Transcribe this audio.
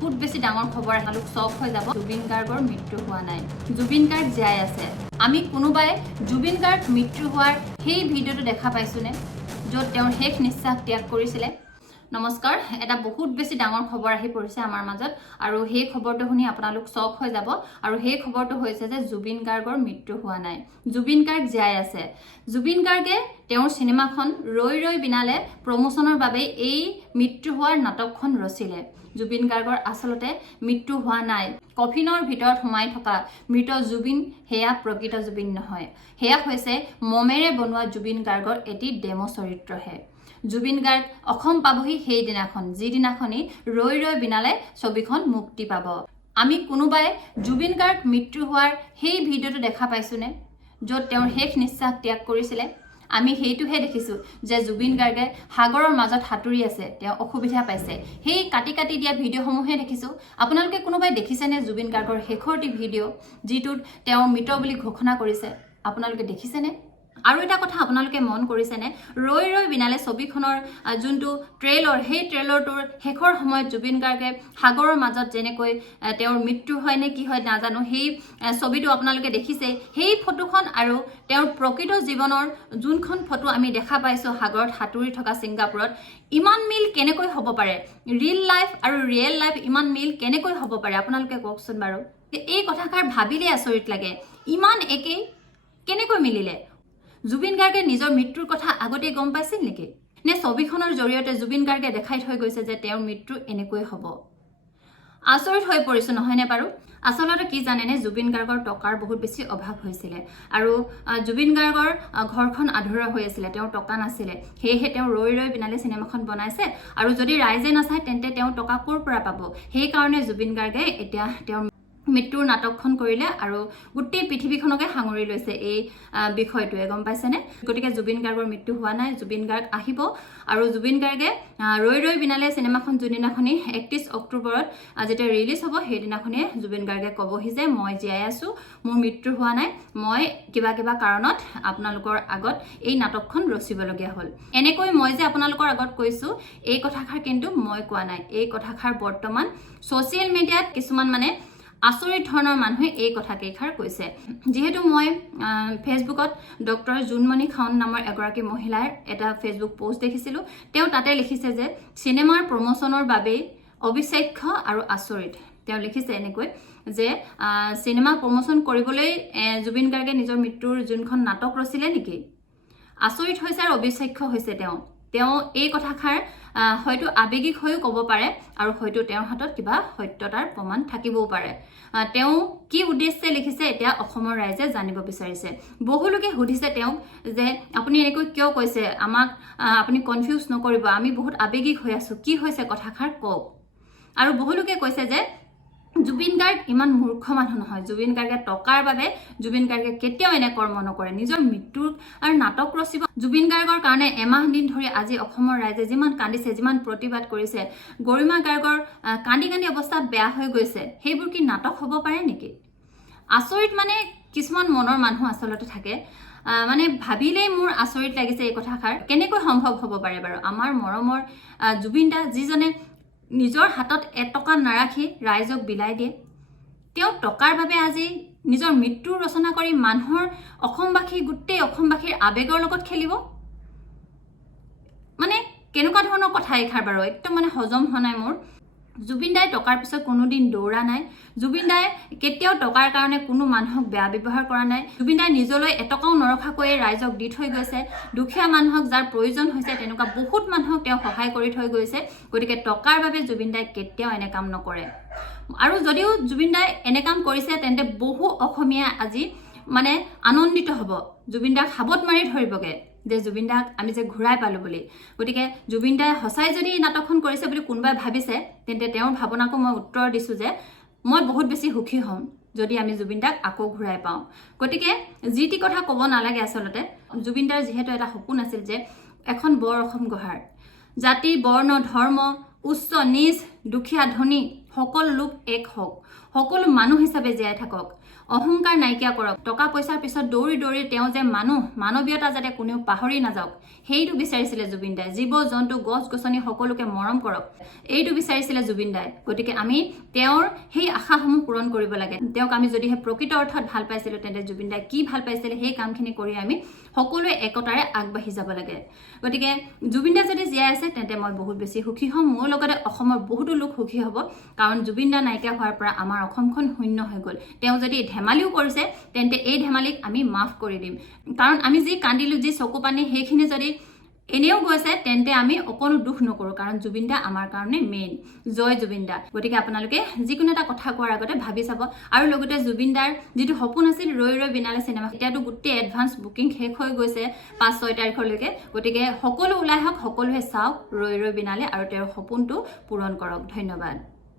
বহুত বেছি ডাঙৰ খবৰ আপোনালোক চক হৈ যাব জুবিন গাৰ্গৰ মৃত্যু হোৱা নাই জুবিন গাৰ্গ জীয়াই আছে আমি কোনোবাই জুবিন গাৰ্গ মৃত্যু হোৱাৰ সেই ভিডিঅ'টো দেখা পাইছোনে য'ত তেওঁৰ শেষ নিশ্বাস ত্যাগ কৰিছিলে নমস্কাৰ এটা বহুত বেছি ডাঙৰ খবৰ আহি পৰিছে আমাৰ মাজত আৰু সেই খবৰটো শুনি আপোনালোক চক হৈ যাব আৰু সেই খবৰটো হৈছে যে জুবিন গাৰ্গৰ মৃত্যু হোৱা নাই জুবিন গাৰ্গ জীয়াই আছে জুবিন গাৰ্গে তেওঁৰ সিনেমাখন ৰৈ ৰৈ বিনালে প্ৰমোচনৰ বাবে এই মৃত্যু হোৱাৰ নাটকখন ৰচিলে জুবিন গাৰ্গৰ আসলতে মৃত্যু হোৱা নাই কফিনৰ ভিতৰত সোমাই থকা মৃত জুবিন হেয়া প্ৰকৃত জুবিন নহয় হেয়া হৈছে মমেৰে বনোৱা জুবিন গাৰ্গৰ এটি ডেমো চৰিত্ৰহে জুবিন গাৰ্গ অসম পাবহি সেই দিনাখন যিদিনাখনি ৰৈ ৰৈ বিনালে ছবিখন মুক্তি পাব আমি কোনোবাই জুবিন গাৰ্গ মৃত্যু হোৱাৰ সেই ভিডিঅ'টো দেখা পাইছোনে য'ত তেওঁৰ শেষ নিশ্বাস ত্যাগ কৰিছিলে আমি সেইটোহে দেখিছো যে জুবিন গাৰ্গে সাগৰৰ মাজত হাতুৰি আছে তেওঁ অসুবিধা পাইছে সেই কাটি কাটি দিয়া ভিডিঅ'সমূহে দেখিছো আপোনালোকে কোনোবাই দেখিছেনে জুবিন গাৰ্গৰ শেষৰটি ভিডিঅ' যিটোত তেওঁ মৃত বুলি ঘোষণা কৰিছে আপোনালোকে দেখিছেনে আৰু এটা কথা আপোনালোকে মন কৰিছেনে ৰৈ ৰৈ বিনালে ছবিখনৰ যোনটো ট্ৰেইলাৰ সেই ট্ৰেইলাৰটোৰ শেষৰ সময়ত জুবিন গাৰ্গে সাগৰৰ মাজত যেনেকৈ তেওঁৰ মৃত্যু হয় নে কি হয় নাজানো সেই ছবিটো আপোনালোকে দেখিছে সেই ফটোখন আৰু তেওঁৰ প্ৰকৃত জীৱনৰ যোনখন ফটো আমি দেখা পাইছো সাগৰত হাতুৰি থকা ছিংগাপুৰত ইমান মিল কেনেকৈ হ'ব পাৰে ৰিয়েল লাইফ আৰু ৰিয়েল লাইফ ইমান মিল কেনেকৈ হ'ব পাৰে আপোনালোকে কওকচোন বাৰু এই কথাষাৰ ভাবিলে আচৰিত লাগে ইমান একেই কেনেকৈ মিলিলে জুবিন গাৰ্গে নিজৰ মৃত্যুৰ কথা আগতে গম পাইছিল নেকি নে ছবিখনৰ জৰিয়তে জুবিন গাৰ্গে দেখাই থৈ গৈছে যে তেওঁৰ মৃত্যু এনেকৈ হ'ব আচৰিত হৈ পৰিছে নহয়নে বাৰু আসলতে কি জানেনে জুবিন গাৰ্গৰ টকাৰ বহুত বেছি অভাৱ হৈছিলে আৰু জুবিন গাৰ্গৰ ঘৰখন আধৰুৱা হৈ আছিল তেওঁ টকা নাছিলে সেয়েহে তেওঁ ৰৈ ৰৈ বিনালে সিনেমাখন বনাইছে আৰু যদি ৰাইজে নাচায় তেন্তে তেওঁ টকা ক'ৰ পৰা পাব সেই কাৰণে জুবিন গাৰ্গে এতিয়া তেওঁৰ মৃত্যুৰ নাটকখন কৰিলে আৰু গোটেই পৃথিৱীখনকে সাঙুৰি লৈছে এই বিষয়টোৱে গম পাইছেনে গতিকে জুবিন গাৰ্গৰ মৃত্যু হোৱা নাই জুবিন গাৰ্গ আহিব আৰু জুবিন গাৰ্গে ৰৈ ৰৈ বিনালে সিনেমাখন যোনদিনাখনি 31 অক্টোবৰত যেতিয়া ৰিলিজ হ'ব সেইদিনাখনিয়ে জুবিন গাৰ্গে ক'বহি যে মই জীয়াই আছো মোৰ মৃত্যু হোৱা নাই মই কিবা কিবা কাৰণত আপোনালোকৰ আগত এই নাটকখন ৰচিবলগীয়া হ'ল এনেকৈ মই যে আপোনালোকৰ আগত কৈছো এই কথাষাৰ কিন্তু মই কোৱা নাই এই কথাষাৰ বৰ্তমান ছ'চিয়েল মিডিয়াত কিছুমান মানে আচৰিত ধৰণৰ মানুহে এই কথা কেইখাৰ কৈছে যেহেতু মই ফেচবুকত ডক্টৰ জুনমণি খাউন নামৰ এগৰাকী মহিলাৰ এটা ফেচবুক পোষ্ট দেখিছিলোঁ তেওঁ তাতে লিখিছে যে চিনেমাৰ প্ৰমোচনৰ বাবে অবিশ্বাস্য আৰু আচৰিত তেওঁ লিখিছে এনেকৈ যে চিনেমা প্ৰমোচন কৰিবলৈ জুবিন গাৰ্গে নিজৰ মৃত্যুৰ যোনখন নাটক ৰচিলে নেকি আচৰিত হৈছে আৰু অবিশ্বাস্য হৈছে তেওঁ এই কথাষাৰ হয়তো আবেগিক হৈও ক'ব পাৰে আৰু হয়তো তেওঁৰ হাতত কিবা সত্যতাৰ প্ৰমাণ থাকিবও পাৰে তেওঁ কি উদ্দেশ্যে লিখিছে এতিয়া অসমৰ ৰাইজে জানিব বিচাৰিছে বহুলোকে সুধিছে তেওঁক যে আপুনি এনেকৈ কিয় কৈছে আমাক আপুনি কনফিউজ নকৰিব আমি বহুত আবেগিক হৈ আছো কি হৈছে কথাষাৰ কওক আৰু বহুলোকে কৈছে যে জুবিন গাৰ্গ ইমান মূৰ্খ মানুহ নহয় জুবিন গাৰ্গে টকাৰ বাবে জুবিন গাৰ্গে কেতিয়াও এনে কৰ্ম নকৰে নিজৰ মৃত্যুৰ আৰু নাটক ৰচিব জুবিন গাৰ্গৰ কাৰণে এমাহ দিন ধৰি আজি অসমৰ ৰাইজে যিমান কান্দিছে যিমান প্ৰতিবাদ কৰিছে গৰিমা গাৰ্গৰ কান্দি কান্দি অৱস্থা বেয়া হৈ গৈছে সেইবোৰ কি নাটক হ'ব পাৰে নেকি আচৰিত মানে কিছুমান মনৰ মানুহ আচলতে থাকে মানে ভাবিলেই মোৰ আচৰিত লাগিছে এই কথাষাৰ কেনেকৈ সম্ভৱ হ'ব পাৰে বাৰু আমাৰ মৰমৰ জুবিন দা যিজনে নিজৰ হাতত এটকা নাৰাখি ৰাইজক বিলাই দিয়ে তেওঁ টকাৰ বাবে আজি নিজৰ মৃত্যু ৰচনা কৰি মানুহৰ অসমবাসী গোটেই অসমবাসীৰ আবেগৰ লগত খেলিব মানে কেনেকুৱা ধৰণৰ কথা এইখাৰ বাৰু একদম মানে হজম হোৱা নাই মোৰ জুবিন দাই টকাৰ পিছত কোনোদিন দৌৰা নাই জুবিন দাই কেতিয়াও টকাৰ কাৰণে কোনো মানুহক বেয়া ব্যৱহাৰ কৰা নাই জুবিন দাই নিজলৈ এটকাও নৰখাকৈ ৰাইজক দি থৈ গৈছে দুখীয়া মানুহক যাৰ প্ৰয়োজন হৈছে তেনেকুৱা বহুত মানুহক তেওঁ সহায় কৰি থৈ গৈছে গতিকে টকাৰ বাবে জুবিন দাই কেতিয়াও এনে কাম নকৰে আৰু যদিও জুবিন দাই এনে কাম কৰিছে তেন্তে বহু অসমীয়া আজি মানে আনন্দিত হ'ব জুবিন দাক হাবত মাৰি ধৰিবগে যে জুবিন দাক আমি যে ঘূৰাই পালো বুলি গতিকে জুবিন দাই সঁচাই যদি নাটকখন কৰিছে বুলি কোনোবাই ভাবিছে তেন্তে তেওঁৰ ভাৱনাকো মই উত্তৰ দিছো যে মই বহুত বেছি সুখী হ'ম যদি আমি জুবিন দাক আকৌ ঘূৰাই পাওঁ গতিকে যিটি কথা ক'ব নালাগে আচলতে জুবিন দাৰ যিহেতু এটা সপোন আছিল যে এখন বৰ অসম গঢ়াৰ জাতি বৰ্ণ ধৰ্ম উচ্চ নিচ দুখীয়া ধনী সকলো লোক এক হওক সকলো মানুহ হিচাপে জীয়াই থাকক অহংকাৰ নাইকিয়া কৰক টকা পইচাৰ পিছত দৌৰি দৌৰি তেওঁ যে মানৱীয়তা যাতে কোনেও পাহৰি নাযাওক সেইটো বিচাৰিছিলে জুবিন দাই জীৱ জন্তু গছ গছনি সকলোকে মৰম কৰক এইটো বিচাৰিছিলে জুবিন দাই গতিকে আমি তেওঁৰ সেই আশাসমূহ পূৰণ কৰিব লাগে তেওঁক আমি যদিহে প্ৰকৃত অৰ্থত ভাল পাইছিলো তেন্তে জুবিন দাই কি ভাল পাইছিলে সেই কামখিনি কৰি আমি সকলোৱে একতাৰে আগবাঢ়ি যাব লাগে গতিকে জুবিন দা যদি জীয়াই আছে তেন্তে মই বহুত বেছি সুখী হ'ম মোৰ লগতে অসমৰ বহুতো লোক সুখী হ'ব কাৰণ জুবিন দা নাইকিয়া হোৱাৰ পৰা আমাৰ অসমখন শূন্য হৈ গ'ল তেওঁ যদি ধেমালিও কৰিছে তেন্তে এই ধেমালিক আমি মাফ কৰি দিম কাৰণ আমি যি কান্দিলো যি চকু পানী সেইখিনি যদি এনেও গৈছে তেন্তে আমি অকণো দুখ নকৰো কাৰণ জুবিন দা আমাৰ কাৰণে মেইন জয় জুবিন দা গতিকে আপোনালোকে যিকোনো এটা কথা কোৱাৰ আগতে ভাবি চাব আৰু লগতে জুবিন দাৰ যিটো সপোন আছিল ৰৈ ৰৈ বিনালে চিনেমা এতিয়াতো গোটেই এডভান্স বুকিং শেষ হৈ গৈছে 5-6 তাৰিখলৈকে গতিকে সকলো ওলাই হওক সকলোৱে চাওক ৰৈ ৰৈ বিনালে আৰু তেওঁৰ সপোনটো পূৰণ কৰক ধন্যবাদ